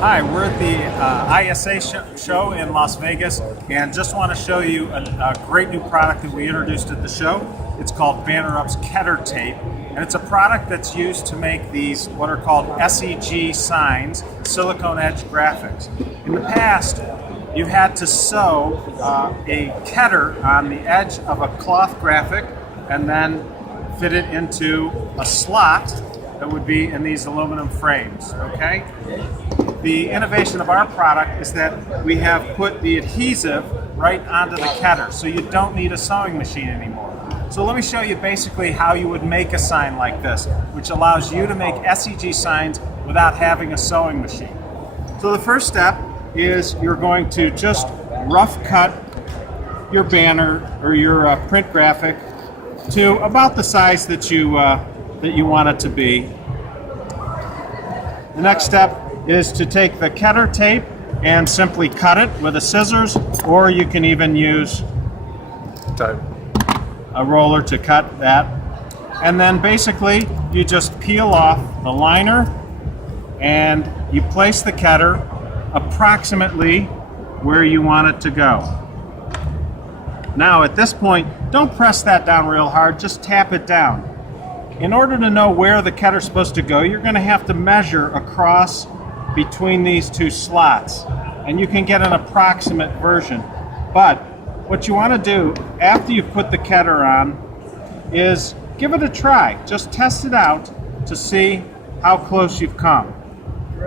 Hi, we're at the ISA show in Las Vegas, and just want to show you a great new product that we introduced at the show. It's called Banner-Up's Keder tape, and it's a product that's used to make these what are called SEG signs, silicone edge graphics. In the past, you had to sew a Keder on the edge of a cloth graphic and then fit it into a slot that would be in these aluminum frames, okay? The innovation of our product is that we have put the adhesive right onto the Keder, so you don't need a sewing machine anymore. So let me show you basically how you would make a sign like this, which allows you to make SEG signs without having a sewing machine. So the first step is you're going to just rough cut your banner or your print graphic to about the size that you want it to be. The next step is to take the Keder tape and simply cut it with a scissors, or you can even use a roller to cut that. And then basically you just peel off the liner and you place the Keder approximately where you want it to go. Now at this point, don't press that down real hard, just tap it down. In order to know where the Keder is supposed to go, you're going to have to measure across between these two slots, and you can get an approximate version. But what you want to do after you put the Keder on is give it a try. Just test it out to see how close you've come.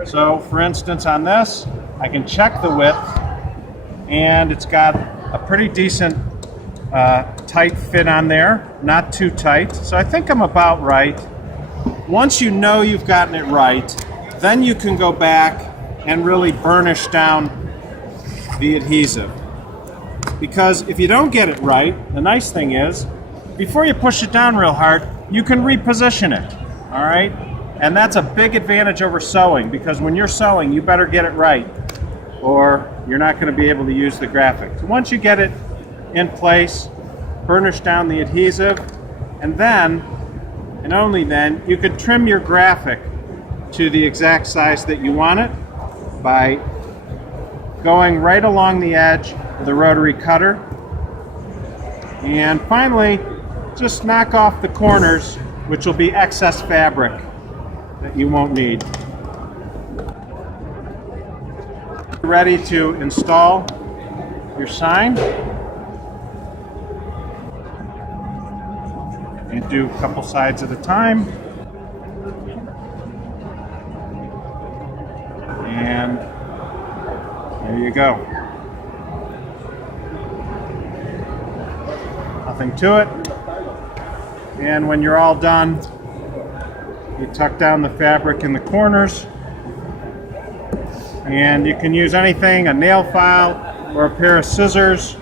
So for instance, on this, I can check the width, and it's got a pretty decent tight fit on there, not too tight. So I think I'm about right. Once you know you've gotten it right, then you can go back and really burnish down the adhesive. Because if you don't get it right, the nice thing is, before you push it down real hard, you can reposition it, all right? And that's a big advantage over sewing, because when you're sewing, you better get it right, or you're not going to be able to use the graphic. So once you get it in place, burnish down the adhesive, and then, and only then, you can trim your graphic to the exact size that you want it by going right along the edge of the rotary cutter. And finally, just knock off the corners, which will be excess fabric that you won't need. Ready to install your sign. And do a couple sides at a time. And there you go. Nothing to it. And when you're all done, you tuck down the fabric in the corners. And you can use anything, a nail file or a pair of scissors.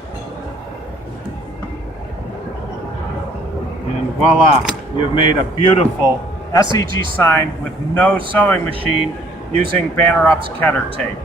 And voila, you've made a beautiful SEG sign with no sewing machine using Banner-Up's Keder tape.